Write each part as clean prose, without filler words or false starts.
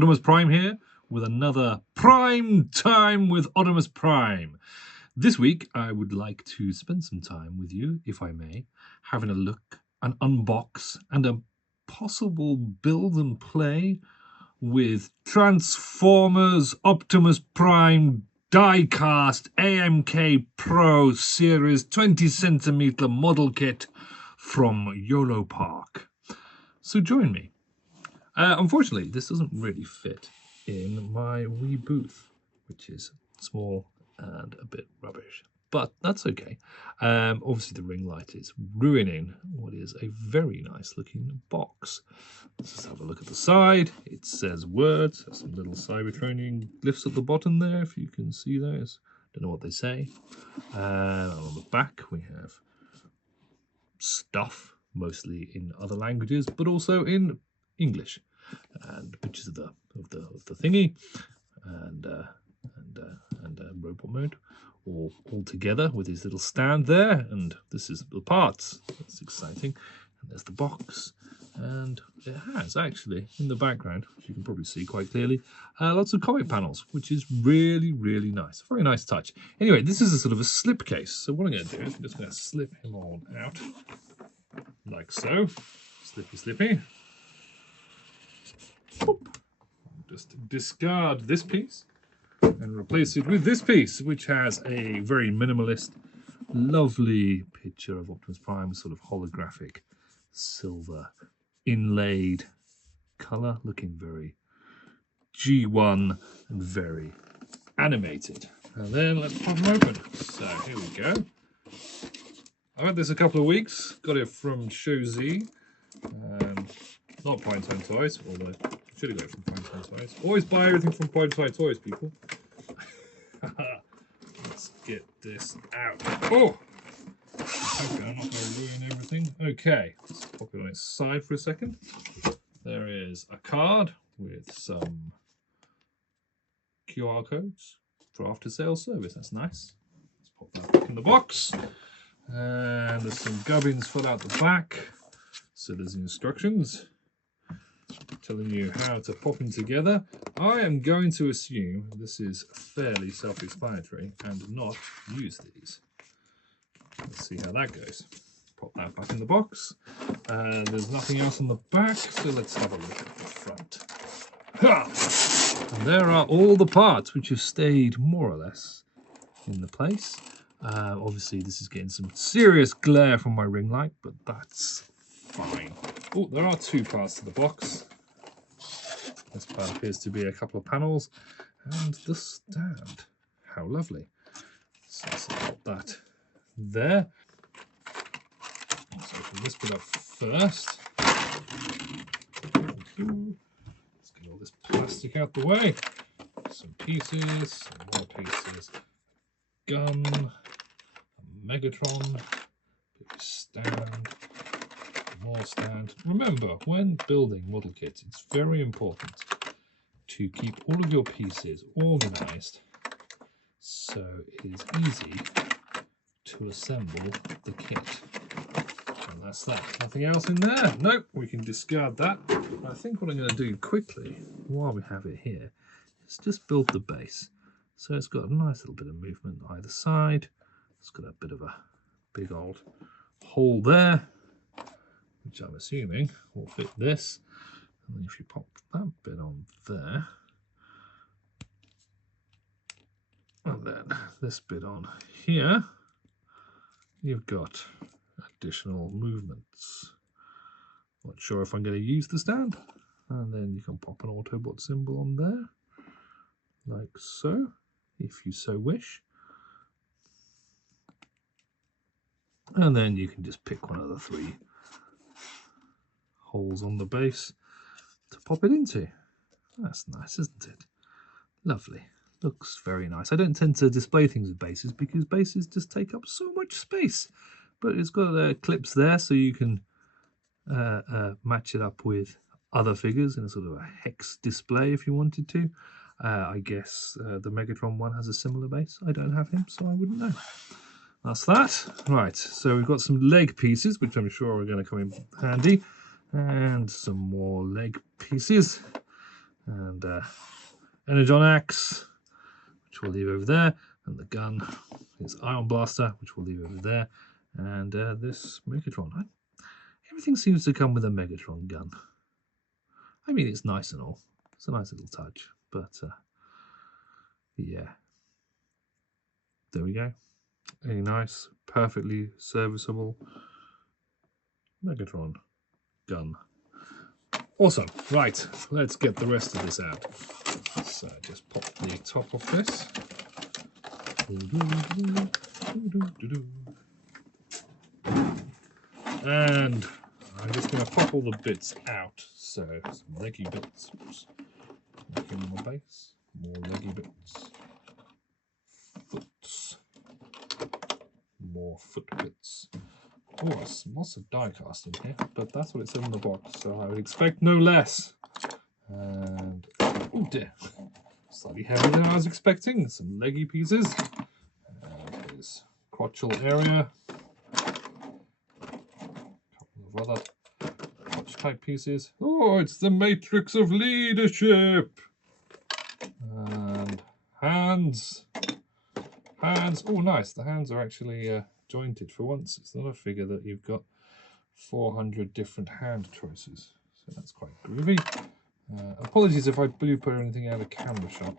Optimus Prime here with another Prime Time with Optimus Prime. This week I would like to spend some time with you, if I may, having a look, an unbox and a possible build and play with Transformers Optimus Prime Diecast AMK Pro Series 20cm model kit from Yolopark. So join me. Unfortunately, this doesn't really fit in my wee booth, which is small and a bit rubbish. But that's okay. Obviously, the ring light is ruining what is a very nice looking box. Let's just have a look at the side. It says words. There's some little Cybertronian glyphs at the bottom there, if you can see those. Don't know what they say. And on the back, we have stuff, mostly in other languages, but also in English, and pictures of the thingy, and robot mode, all together with his little stand there. And this is the parts. That's exciting. And there's the box, and it has actually in the background, as you can probably see quite clearly, lots of comic panels, which is really nice. Very nice touch. Anyway, this is a sort of a slip case. So what I'm going to do is I'm just going to slip him all out like so. Slippy. Just discard this piece and replace it with this piece, which has a very minimalist, lovely picture of Optimus Prime, sort of holographic silver inlaid colour, looking very G1 and very animated. And then let's pop them open. So here we go. I've had this a couple of weeks, got it from Show Z, not Primetime Toys, although I should have got it from Primetime Toys. Always buy everything from Primetime Toys, people. Let's get this out. Oh! Okay, I'm not going to ruin everything. Okay, let's pop it on its side for a second. There is a card with some QR codes for after-sales service. That's nice. Let's pop that back in the box. And there's some gubbins full out the back. So there's instructions telling you how to pop them together. I am going to assume this is fairly self-explanatory and not use these. Let's see how that goes. Pop that back in the box. There's nothing else on the back, so let's have a look at the front. Ha! And there are all the parts which have stayed more or less in the place. Obviously, this is getting some serious glare from my ring light, but that's fine. Oh, there are two parts to the box. This part appears to be a couple of panels, and the stand. How lovely. So let's put that there. Let's open this bit up first. Let's get all this plastic out the way. Some pieces, some more pieces. Gun, a Megatron, stand, more stand. Remember, when building model kits, it's very important to keep all of your pieces organized so it is easy to assemble the kit. And that's that. Nothing else in there? Nope, we can discard that. I think what I'm going to do quickly, while we have it here, is just build the base. So it's got a nice little bit of movement either side. It's got a bit of a big old hole there, which I'm assuming will fit this. And then if you pop that bit on there, and then this bit on here, you've got additional movements. Not sure if I'm going to use the stand. And then you can pop an Autobot symbol on there, like so, if you so wish. And then you can just pick one of the three holes on the base to pop it into. That's nice, isn't it? Lovely. Looks very nice. I don't tend to display things with bases because bases just take up so much space. But it's got clips there so you can match it up with other figures in a sort of a hex display if you wanted to. I guess the Megatron one has a similar base. I don't have him, so I wouldn't know. That's that. Right, so we've got some leg pieces, which I'm sure are going to come in handy. And some more leg pieces. and Energon Axe, which we'll leave over there, and the gun is Ion Blaster, which we'll leave over there, and this Megatron. Everything seems to come with a Megatron gun. I mean, it's nice and all. It's a nice little touch, but yeah. There we go. A nice, perfectly serviceable Megatron gun. Awesome. Right, let's get the rest of this out. So just pop the top off this. And I'm just going to pop all the bits out. So some leggy bits. Making my base. More leggy bits. Foots. More foot bits. Oh, there's lots of diecast in here, but that's what it said in the box, so I would expect no less. And oh dear, slightly heavier than I was expecting. Some leggy pieces. And his crotchal area. A couple of other crotch type pieces. Oh, it's the matrix of leadership. And hands. Hands. Oh, nice. The hands are actually jointed for once. It's not a figure that you've got 400 different hand choices. So that's quite groovy. Apologies if I blooper anything out of camera shot.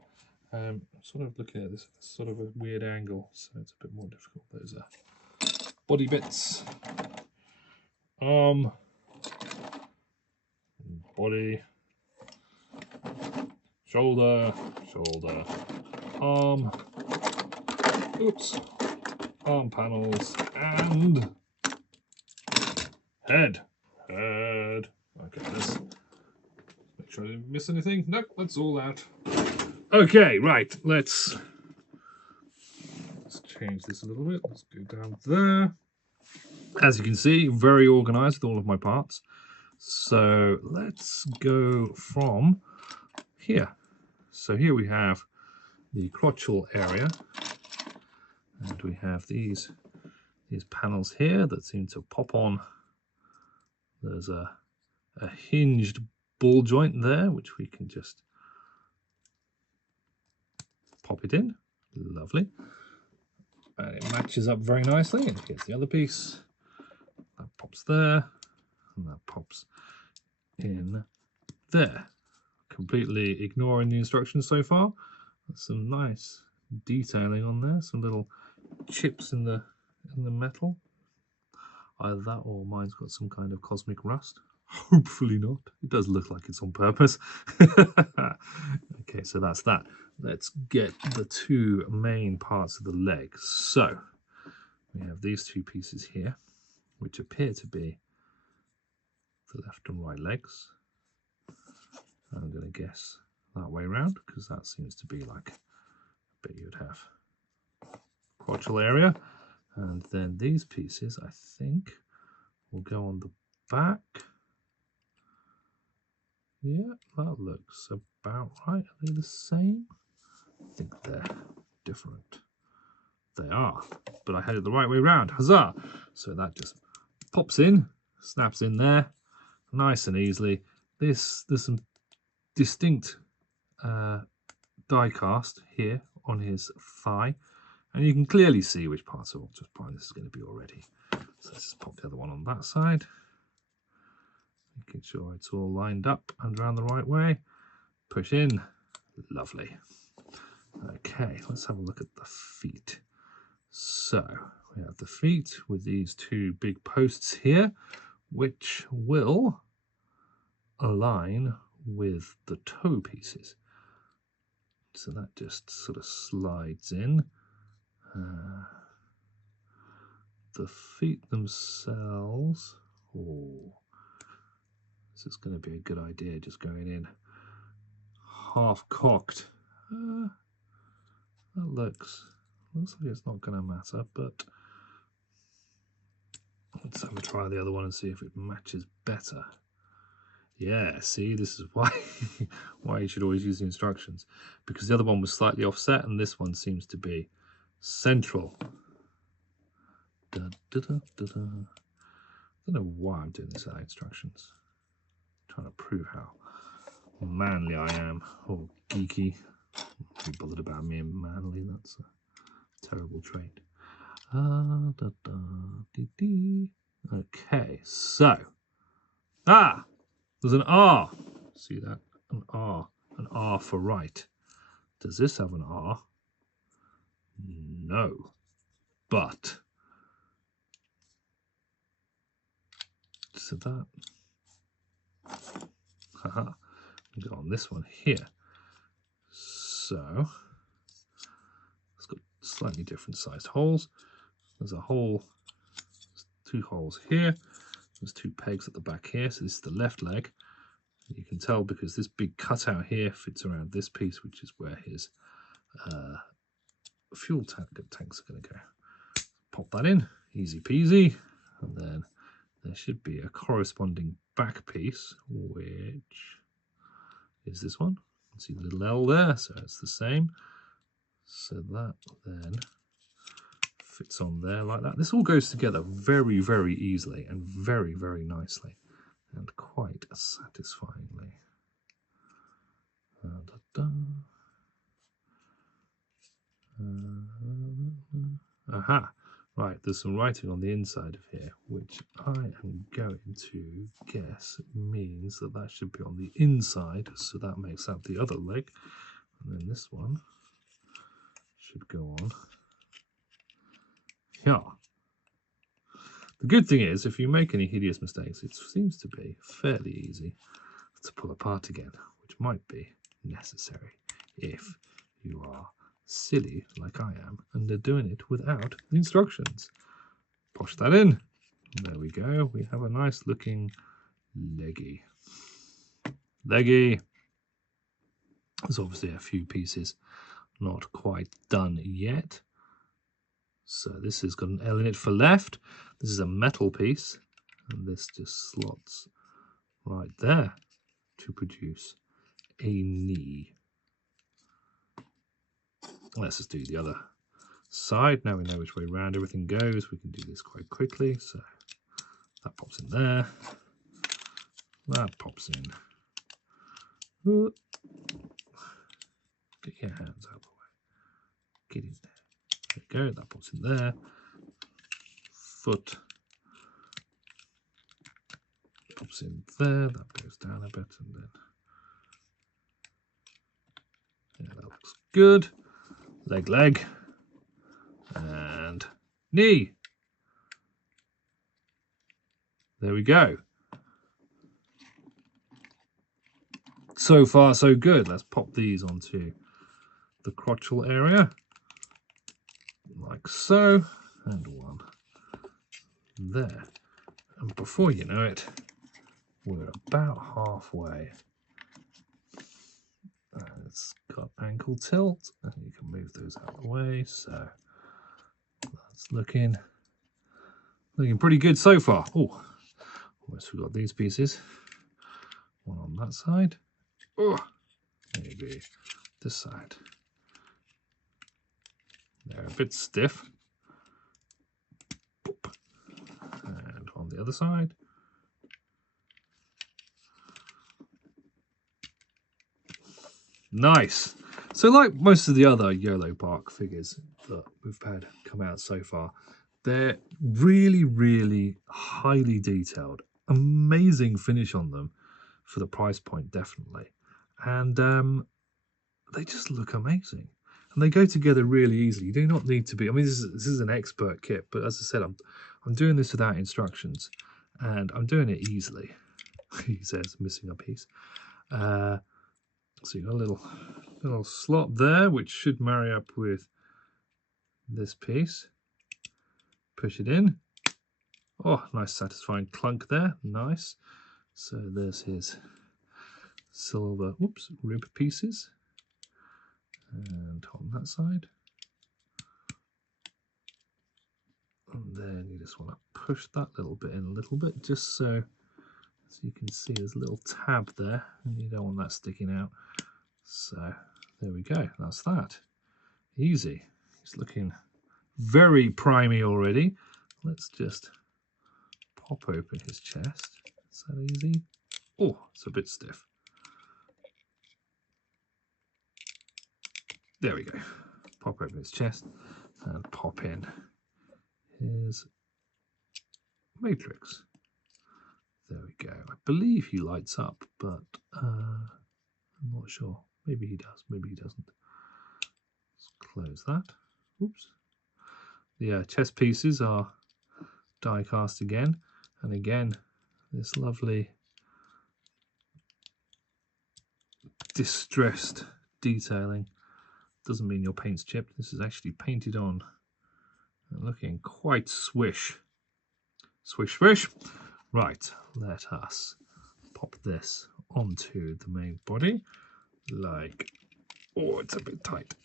I'm sort of looking at this sort of a weird angle, so it's a bit more difficult. Those are body bits. Arm. Body. Shoulder. Shoulder. Arm. Oops. Arm panels. And head. Head. Okay, let's make sure I didn't miss anything. Nope, that's all out. Okay, right, let's change this a little bit. Let's go down there. As you can see, very organized with all of my parts. So let's go from here. So here we have the crotchal area. And we have these panels here that seem to pop on. There's a hinged ball joint there, which we can just pop it in. Lovely. And it matches up very nicely. And here's the other piece. That pops there. And that pops in there. Completely ignoring the instructions so far. There's some nice detailing on there. Some little chips in the metal. Either that or mine's got some kind of cosmic rust. Hopefully not. It does look like it's on purpose. Okay, so that's that. Let's get the two main parts of the leg. So we have these two pieces here, which appear to be the left and right legs. I'm going to guess that way around, because that seems to be like a bit you'd have crotchal area. And then these pieces, I think, will go on the back. Yeah, that looks about right. Are they the same? I think they're different. They are, but I had it the right way around. Huzzah! So that just pops in, snaps in there, nice and easily. There's some distinct die cast here on his thigh, and you can clearly see which parts of Optimus Prime this is going to be already. So let's just pop the other one on that side, making sure it's all lined up and around the right way. Push in. Lovely. Okay, let's have a look at the feet. So we have the feet with these two big posts here, which will align with the toe pieces. So that just sort of slides in. The feet themselves, oh, this is going to be a good idea, just going in half cocked. That looks like it's not going to matter, but let's have a try the other one and see if it matches better. Yeah, see, this is why why you should always use the instructions, because the other one was slightly offset and this one seems to be central. Da, da, da, da, da. I don't know why I'm doing this without instructions. I'm trying to prove how manly I am. Oh, geeky. Be bothered about me and manly. That's a terrible trait. Okay, so there's an R. See that? An R for right. Does this have an R? No, but so that. Haha. Go on this one here. So it's got slightly different sized holes. There's a hole, two holes here. There's two pegs at the back here. So this is the left leg. You can tell because this big cutout here fits around this piece, which is where his fuel tanks are going to go. Pop that in, easy peasy. And then there should be a corresponding back piece, which is this one. See the little L there, so it's the same. So that then fits on there like that. This all goes together very, very easily and very, very nicely and quite satisfyingly. Aha! Right, there's some writing on the inside of here, which I am going to guess means that that should be on the inside, so that makes that the other leg. And then this one should go on here. The good thing is, if you make any hideous mistakes, it seems to be fairly easy to pull apart again, which might be necessary if you are silly like I am and they're doing it without the instructions. Push that in. There we go. We have a nice looking leggy. There's obviously a few pieces not quite done yet. So this has got an L in it for left. This is a metal piece, and this just slots right there to produce a knee. Let's just do the other side. Now we know which way around everything goes. We can do this quite quickly. So that pops in there. That pops in. Ooh. Get your hands out of the way. Get in there. There we go. That pops in there. Foot pops in there. That goes down a bit, and then yeah, that looks good. Leg, and knee. There we go. So far, so good. Let's pop these onto the crotchal area, like so, and one there. And before you know it, we're about halfway. It's got ankle tilt, and you can move those out of the way. So that's looking pretty good so far. Oh, almost forgot these pieces. One on that side. Oh, maybe this side. They're a bit stiff. Boop. And on the other side. Nice. So like most of the other Yolopark figures that we've had come out so far, they're really, really highly detailed. Amazing finish on them for the price point, definitely. And they just look amazing. And they go together really easily. You do not need to be, I mean, this is an expert kit, but as I said, I'm doing this without instructions, and I'm doing it easily. He says, missing a piece. So you've got a little slot there, which should marry up with this piece. Push it in. Oh, nice satisfying clunk there. Nice. So there's his silver, rib pieces. And on that side. And then you just want to push that little bit in a little bit, just so you can see there's a little tab there, and you don't want that sticking out. So there we go, that's that. Easy. He's looking very primey already. Let's just pop open his chest. Is that easy? Oh, it's a bit stiff. There we go. Pop open his chest and pop in his matrix. There we go. I believe he lights up, but I'm not sure. Maybe he does, maybe he doesn't. Let's close that. Oops. The chest pieces are die cast again, and again this lovely distressed detailing. Doesn't mean your paint's chipped. This is actually painted on and looking quite swish. Swish, swish. Right, let us pop this onto the main body. Like, oh, it's a bit tight.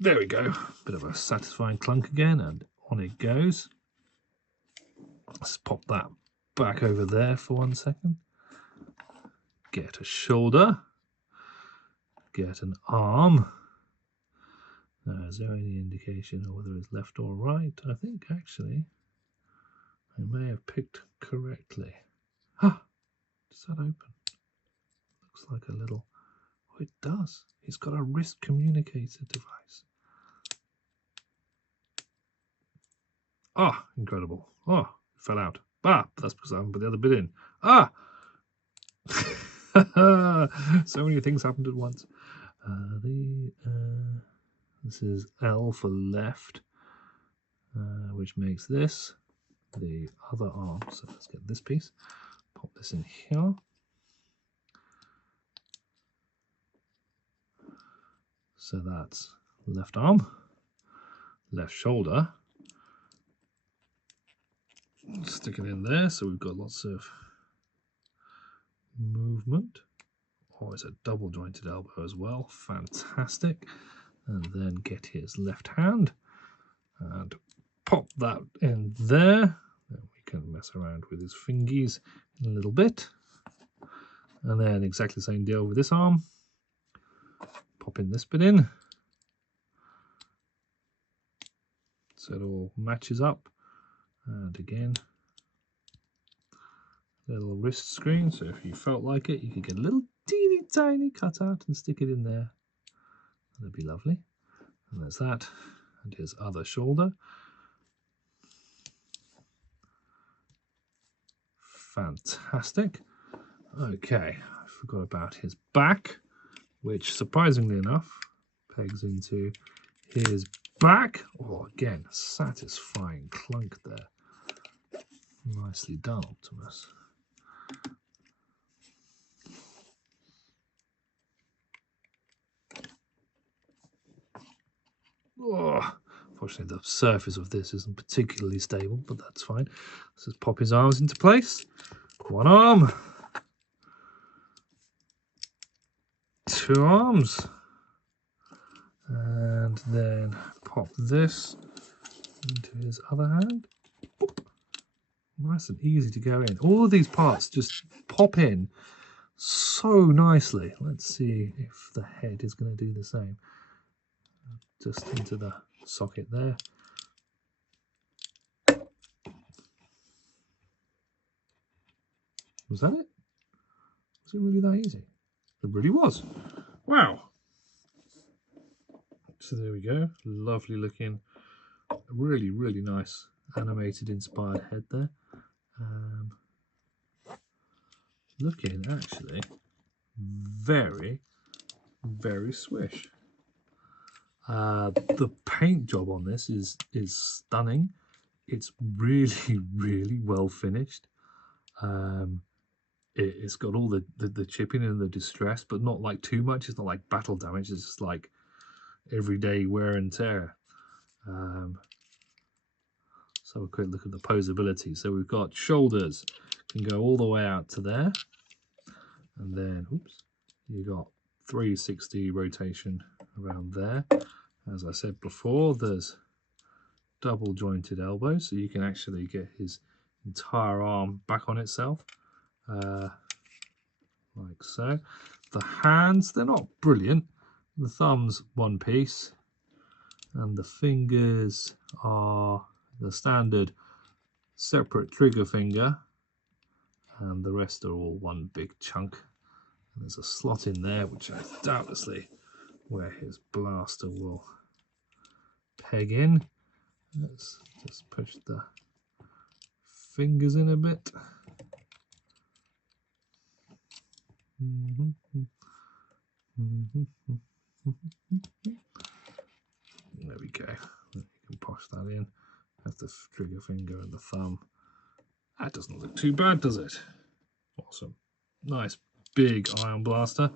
There we go. Bit of a satisfying clunk again, and on it goes. Let's pop that back over there for 1 second. Get a shoulder. Get an arm. Is there any indication of whether it's left or right? I think actually I may have picked correctly. Ah, does that open? Looks like a little... Oh, it does. It's got a wrist communicator device. Ah, incredible. Oh, it fell out. Ah, that's because I haven't put the other bit in. Ah! So many things happened at once. This is L for left, which makes this the other arm. So let's get this piece, pop this in here. So that's left arm, left shoulder. Stick it in there so we've got lots of movement. Oh, it's a double jointed elbow as well. Fantastic. And then get his left hand and pop that in there. Then we can mess around with his fingies in a little bit. And then exactly the same deal with this arm. Pop in this bit in. So it all matches up. And again, little wrist screen. So if you felt like it, you could get a little teeny tiny cutout and stick it in there. That'd be lovely. And there's that. And his other shoulder. Fantastic. Okay, I forgot about his back, which surprisingly enough pegs into his back. Oh, again, satisfying clunk there. Nicely done, Optimus. Oh, unfortunately, the surface of this isn't particularly stable, but that's fine. Let's just pop his arms into place. One arm. Two arms. And then pop this into his other hand. Boop. Nice and easy to go in. All of these parts just pop in so nicely. Let's see if the head is going to do the same. Just into the socket there. Was that it? Was it really that easy? It really was. Wow. So there we go. Lovely looking, really, really nice animated inspired head there. Looking actually very, very swish. The paint job on this is stunning. It's really, really well finished. It's got all the chipping and the distress, but not like too much. It's not like battle damage. It's just like everyday wear and tear. So a quick look at the posability. So we've got shoulders, can go all the way out to there. And then, oops, you got 360 rotation around there. As I said before, there's double jointed elbows, so you can actually get his entire arm back on itself, like so. The hands, they're not brilliant. The thumb's one piece, and the fingers are the standard separate trigger finger, and the rest are all one big chunk. And there's a slot in there, which doubtlessly where his blaster will peg in. Let's just push the fingers in a bit. There we go. You can push that in. Have the trigger finger and the thumb. That doesn't look too bad, does it? Awesome. Nice big iron blaster.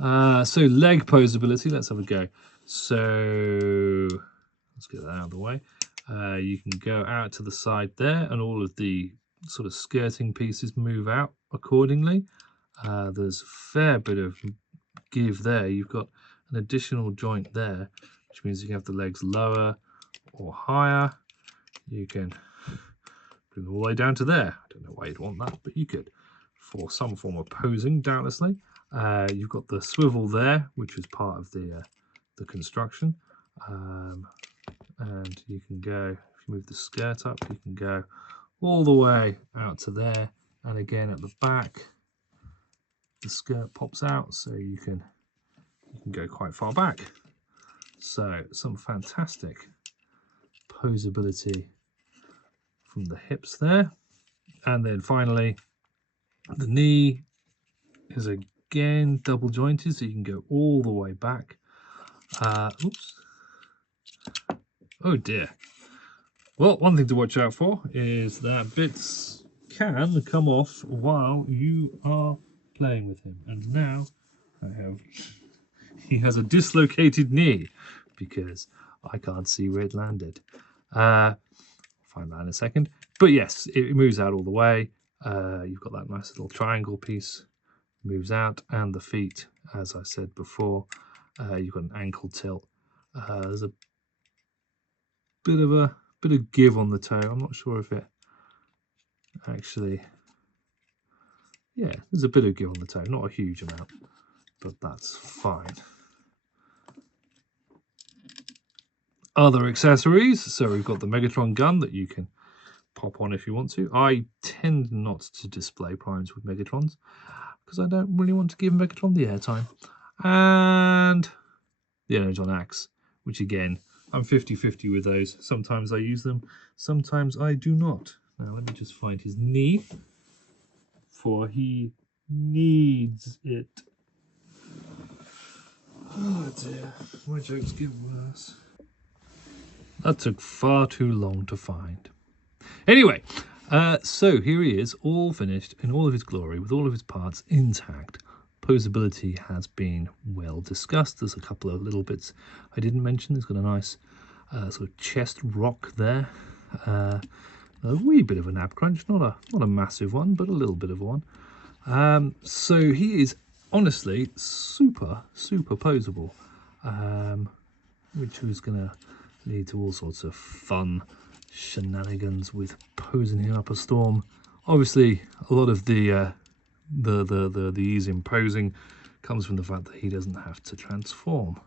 So leg posability, let's have a go. So let's get that out of the way. You can go out to the side there, and all of the sort of skirting pieces move out accordingly. There's a fair bit of give there. You've got an additional joint there, which means you can have the legs lower or higher. You can bring them all the way down to there. I don't know why you'd want that, but you could, for some form of posing, doubtlessly. You've got the swivel there, which is part of the construction. And you can go, if you move the skirt up, you can go all the way out to there. And again, at the back, the skirt pops out, so you can go quite far back. So some fantastic posability from the hips there. And then finally, the knee is again double jointed, so you can go all the way back. Oops. Oh dear. Well, one thing to watch out for is that bits can come off while you are playing with him. And now he has a dislocated knee because I can't see where it landed. I'll find that in a second. But yes, it moves out all the way. You've got that nice little triangle piece, moves out, and the feet, as I said before, you've got an ankle tilt. There's a bit of give on the toe. I'm not sure if it actually, yeah, there's a bit of give on the toe, not a huge amount, but that's fine. Other accessories, so we've got the Megatron gun that you can pop on if you want to. I tend not to display primes with Megatrons because I don't really want to give Megatron the airtime. And the Energon Axe, which again, I'm 50-50 with those. Sometimes I use them, sometimes I do not. Now let me just find his knee, for he needs it. Oh dear, my jokes get worse. That took far too long to find. Anyway, so here he is, all finished in all of his glory, with all of his parts intact. Posability has been well discussed. There's a couple of little bits I didn't mention. He's got a nice sort of chest rock there. A wee bit of a nab crunch, not a massive one, but a little bit of one. So he is honestly super posable, which is going to lead to all sorts of fun shenanigans with posing him up a storm. Obviously, a lot of the ease in posing comes from the fact that he doesn't have to transform.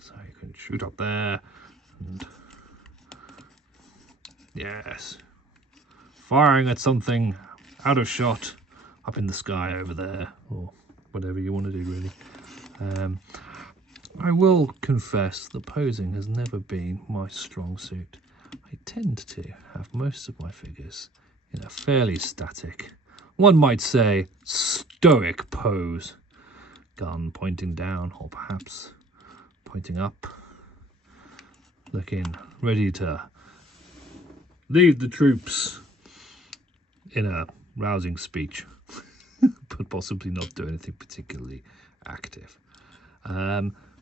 So you can shoot up there, and yes, firing at something out of shot up in the sky over there, or whatever you want to do really. I will confess that posing has never been my strong suit. I tend to have most of my figures in a fairly static, one might say stoic pose. Gun pointing down, or perhaps pointing up, looking ready to lead the troops in a rousing speech, but possibly not do anything particularly active.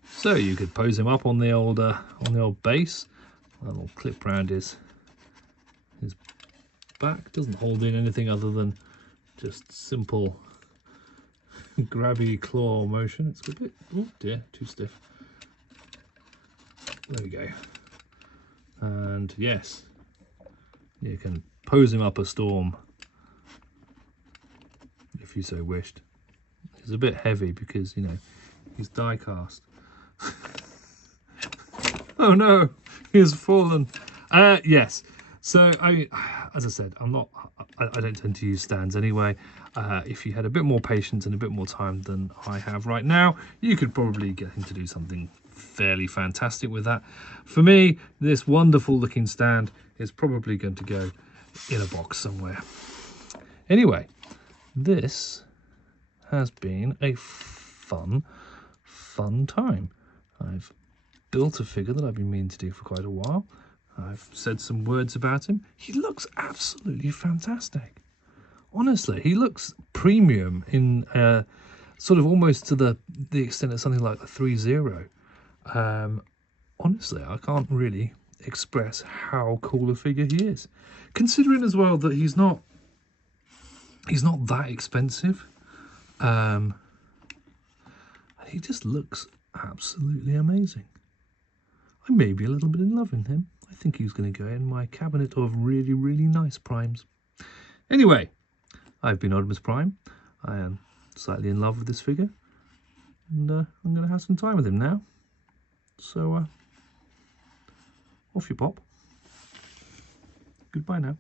So you could pose him up on the old base. A little clip round his back. Doesn't hold in anything other than just simple grabby claw motion. It's a bit, oh dear, too stiff. There we go. And yes, you can pose him up a storm if you so wished. It's a bit heavy because, you know, he's die cast. Oh no, he has fallen. Yes, So as I said, I don't tend to use stands anyway. If you had a bit more patience and a bit more time than I have right now, you could probably get him to do something fairly fantastic with that. For me, this wonderful looking stand is probably going to go in a box somewhere. Anyway, this has been a fun time. I've built a figure that I've been meaning to do for quite a while. I've said some words about him. He looks absolutely fantastic. Honestly, he looks premium in sort of almost to the extent of something like the 3-0. Honestly, I can't really express how cool a figure he is. Considering as well that he's not that expensive. He just looks absolutely amazing. I may be a little bit in love with him. I think he's going to go in my cabinet of really, really nice primes. Anyway, I've been Optimus Prime. I am slightly in love with this figure. And I'm going to have some time with him now. So, off you pop. Goodbye now.